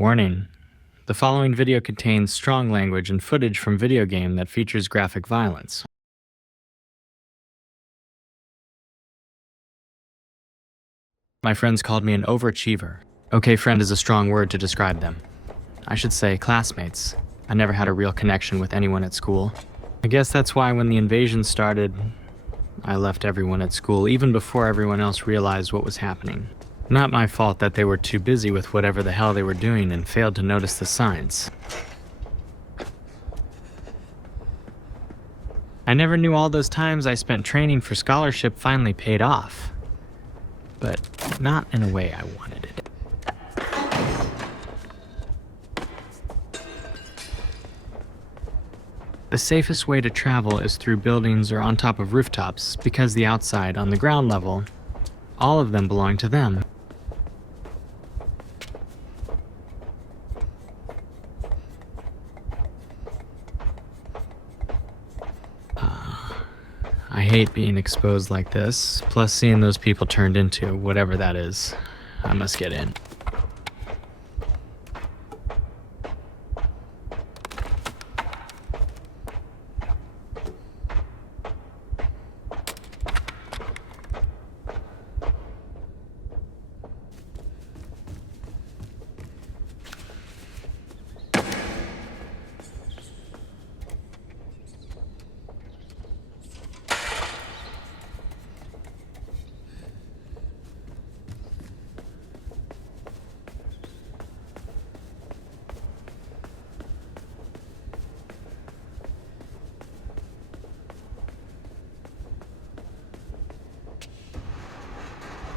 Warning. The following video contains strong language and footage from video game that features graphic violence. My friends called me an overachiever. Okay, friend is a strong word to describe them. I should say classmates. I never had a real connection with anyone at school. I guess that's why when the invasion started, I left everyone at school even before everyone else realized what was happening. Not my fault that they were too busy with whatever the hell they were doing and failed to notice the signs. I never knew all those times I spent training for scholarship finally paid off. But not in a way I wanted it. The safest way to travel is through buildings or on top of rooftops because the outside, on the ground level, all of them belong to them. I hate being exposed like this, plus seeing those people turned into whatever that is. I must get in.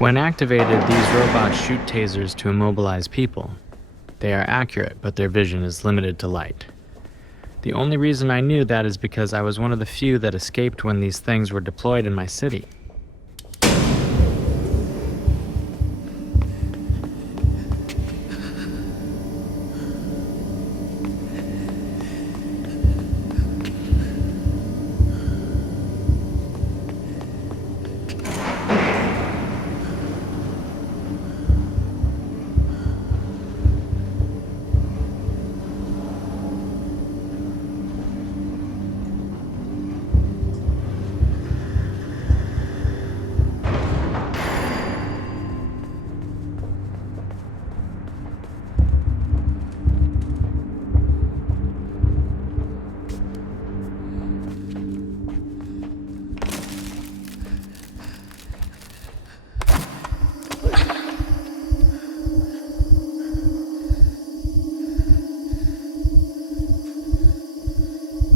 When activated, these robots shoot tasers to immobilize people. They are accurate, but their vision is limited to light. The only reason I knew that is because I was one of the few that escaped when these things were deployed in my city.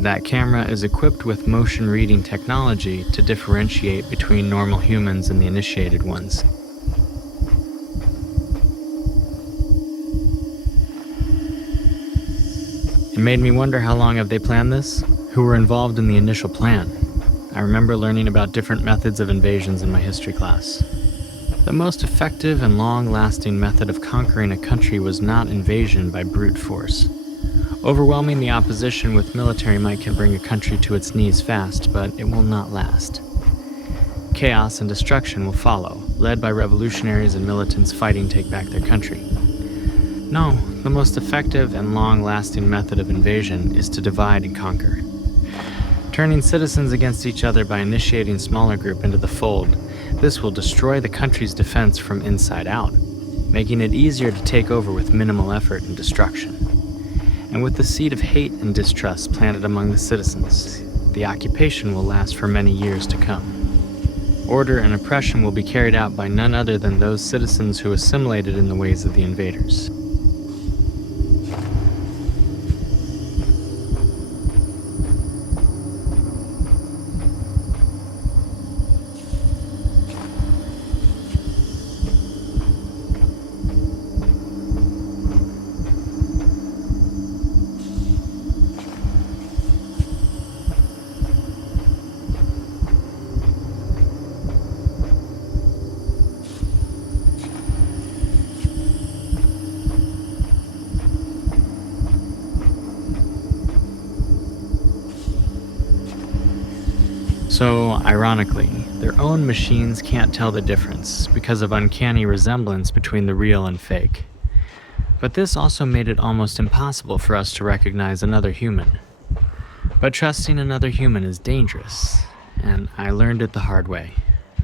That camera is equipped with motion reading technology to differentiate between normal humans and the initiated ones. It made me wonder, how long have they planned this? Who were involved in the initial plan? I remember learning about different methods of invasions in my history class. The most effective and long-lasting method of conquering a country was not invasion by brute force. Overwhelming the opposition with military might can bring a country to its knees fast, but it will not last. Chaos and destruction will follow, led by revolutionaries and militants fighting to take back their country. No, the most effective and long-lasting method of invasion is to divide and conquer. Turning citizens against each other by initiating smaller group into the fold, this will destroy the country's defense from inside out, making it easier to take over with minimal effort and destruction. And with the seed of hate and distrust planted among the citizens, the occupation will last for many years to come. Order and oppression will be carried out by none other than those citizens who assimilated in the ways of the invaders. So, ironically, their own machines can't tell the difference because of uncanny resemblance between the real and fake. But this also made it almost impossible for us to recognize another human. But trusting another human is dangerous, and I learned it the hard way.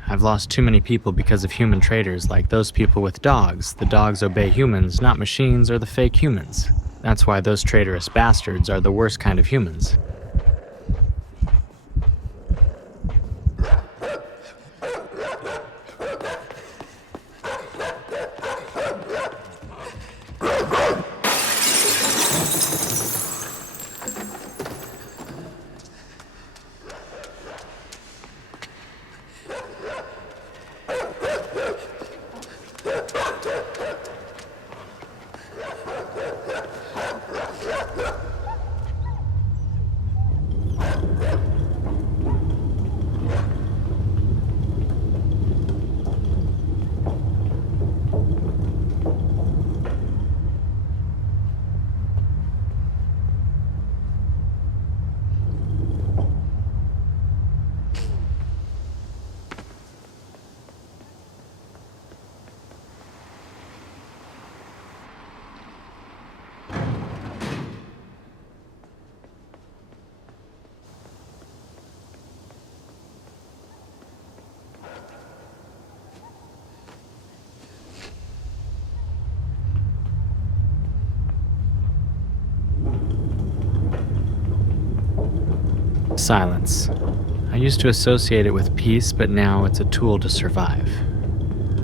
I've lost too many people because of human traitors like those people with dogs. The dogs obey humans, not machines or the fake humans. That's why those traitorous bastards are the worst kind of humans. Silence. I used to associate it with peace, but now it's a tool to survive.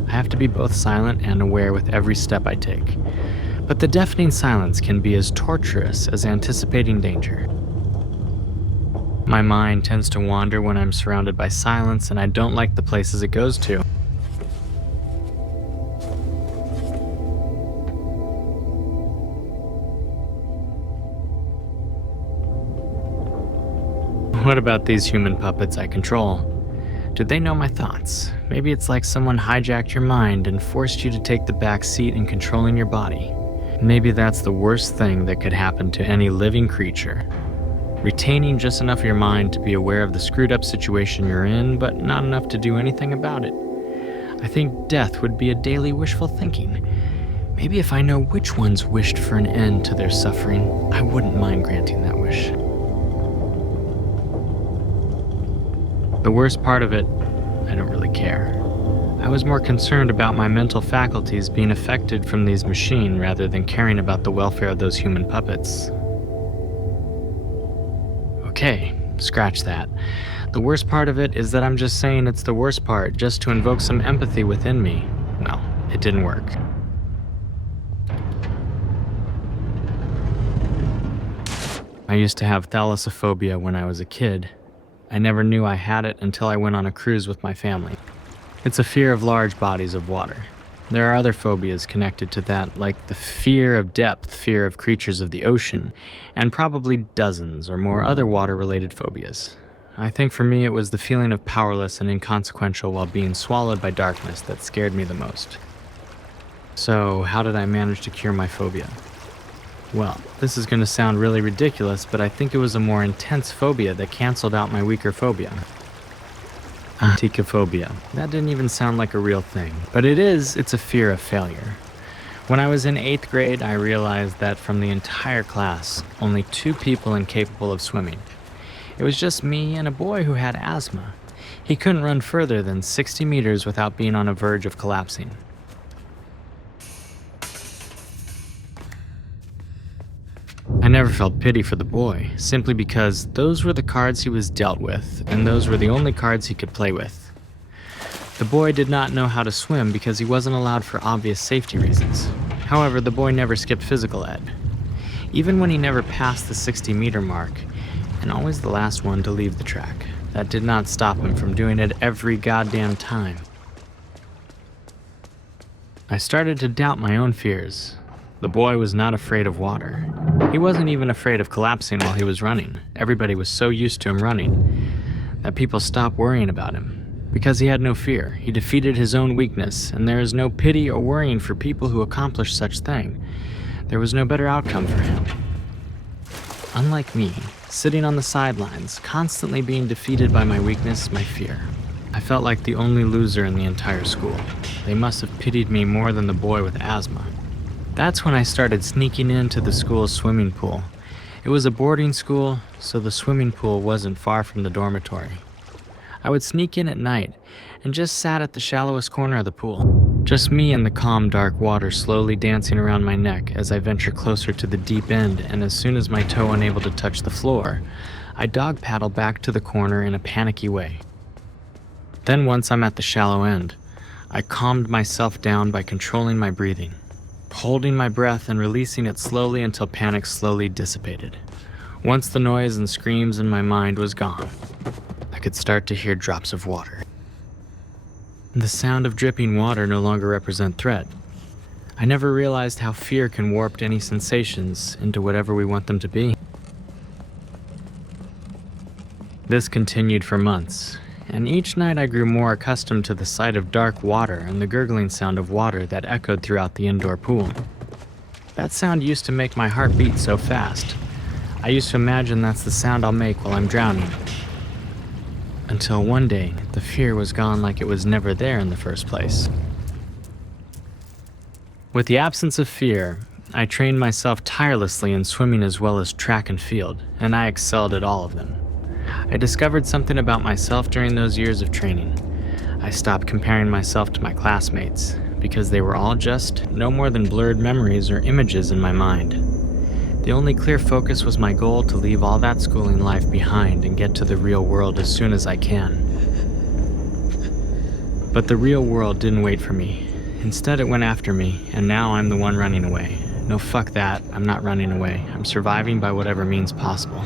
I have to be both silent and aware with every step I take. But the deafening silence can be as torturous as anticipating danger. My mind tends to wander when I'm surrounded by silence, and I don't like the places it goes to. What about these human puppets I control? Do they know my thoughts? Maybe it's like someone hijacked your mind and forced you to take the back seat in controlling your body. Maybe that's the worst thing that could happen to any living creature. Retaining just enough of your mind to be aware of the screwed up situation you're in, but not enough to do anything about it. I think death would be a daily wishful thinking. Maybe if I know which ones wished for an end to their suffering, I wouldn't mind granting that wish. The worst part of it, I don't really care. I was more concerned about my mental faculties being affected from these machines rather than caring about the welfare of those human puppets. Okay, scratch that. The worst part of it is that I'm just saying it's the worst part just to invoke some empathy within me. Well, it didn't work. I used to have thalassophobia when I was a kid. I never knew I had it until I went on a cruise with my family. It's a fear of large bodies of water. There are other phobias connected to that, like the fear of depth, fear of creatures of the ocean, and probably dozens or more other water-related phobias. I think for me it was the feeling of powerless and inconsequential while being swallowed by darkness that scared me the most. So, how did I manage to cure my phobia? Well, this is going to sound really ridiculous, but I think it was a more intense phobia that canceled out my weaker phobia. Anticophobia. That didn't even sound like a real thing, but it's a fear of failure. When I was in 8th grade, I realized that from the entire class, only 2 people incapable of swimming. It was just me and a boy who had asthma. He couldn't run further than 60 meters without being on a verge of collapsing. I never felt pity for the boy, simply because those were the cards he was dealt with, and those were the only cards he could play with. The boy did not know how to swim because he wasn't allowed for obvious safety reasons. However, the boy never skipped physical ed. Even when he never passed the 60-meter mark, and always the last one to leave the track, that did not stop him from doing it every goddamn time. I started to doubt my own fears. The boy was not afraid of water. He wasn't even afraid of collapsing while he was running. Everybody was so used to him running that people stopped worrying about him. Because he had no fear, he defeated his own weakness, and there is no pity or worrying for people who accomplish such thing. There was no better outcome for him. Unlike me, sitting on the sidelines, constantly being defeated by my weakness, my fear. I felt like the only loser in the entire school. They must have pitied me more than the boy with asthma. That's when I started sneaking into the school's swimming pool. It was a boarding school, so the swimming pool wasn't far from the dormitory. I would sneak in at night and just sat at the shallowest corner of the pool. Just me and the calm, dark water slowly dancing around my neck as I venture closer to the deep end, and as soon as my toe unable to touch the floor, I dog paddle back to the corner in a panicky way. Then once I'm at the shallow end, I calmed myself down by controlling my breathing, holding my breath and releasing it slowly until panic slowly dissipated. Once the noise and screams in my mind was gone, I could start to hear drops of water. The sound of dripping water no longer represent threat. I never realized how fear can warp any sensations into whatever we want them to be. This continued for months, and each night I grew more accustomed to the sight of dark water and the gurgling sound of water that echoed throughout the indoor pool. That sound used to make my heart beat so fast. I used to imagine that's the sound I'll make while I'm drowning. Until one day, the fear was gone like it was never there in the first place. With the absence of fear, I trained myself tirelessly in swimming as well as track and field, and I excelled at all of them. I discovered something about myself during those years of training. I stopped comparing myself to my classmates, because they were all just no more than blurred memories or images in my mind. The only clear focus was my goal to leave all that schooling life behind and get to the real world as soon as I can. But the real world didn't wait for me. Instead, it went after me, and now I'm the one running away. No, fuck that, I'm not running away. I'm surviving by whatever means possible.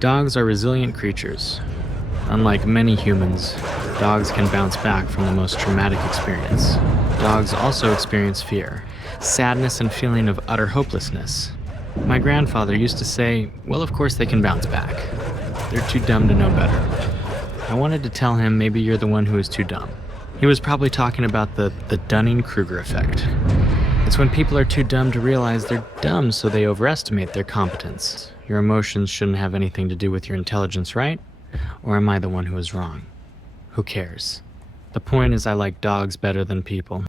Dogs are resilient creatures. Unlike many humans, dogs can bounce back from the most traumatic experience. Dogs also experience fear, sadness, and feeling of utter hopelessness. My grandfather used to say, well, of course they can bounce back. They're too dumb to know better. I wanted to tell him maybe you're the one who is too dumb. He was probably talking about the Dunning-Kruger effect. It's when people are too dumb to realize they're dumb, so they overestimate their competence. Your emotions shouldn't have anything to do with your intelligence, right? Or am I the one who is wrong? Who cares? The point is I like dogs better than people.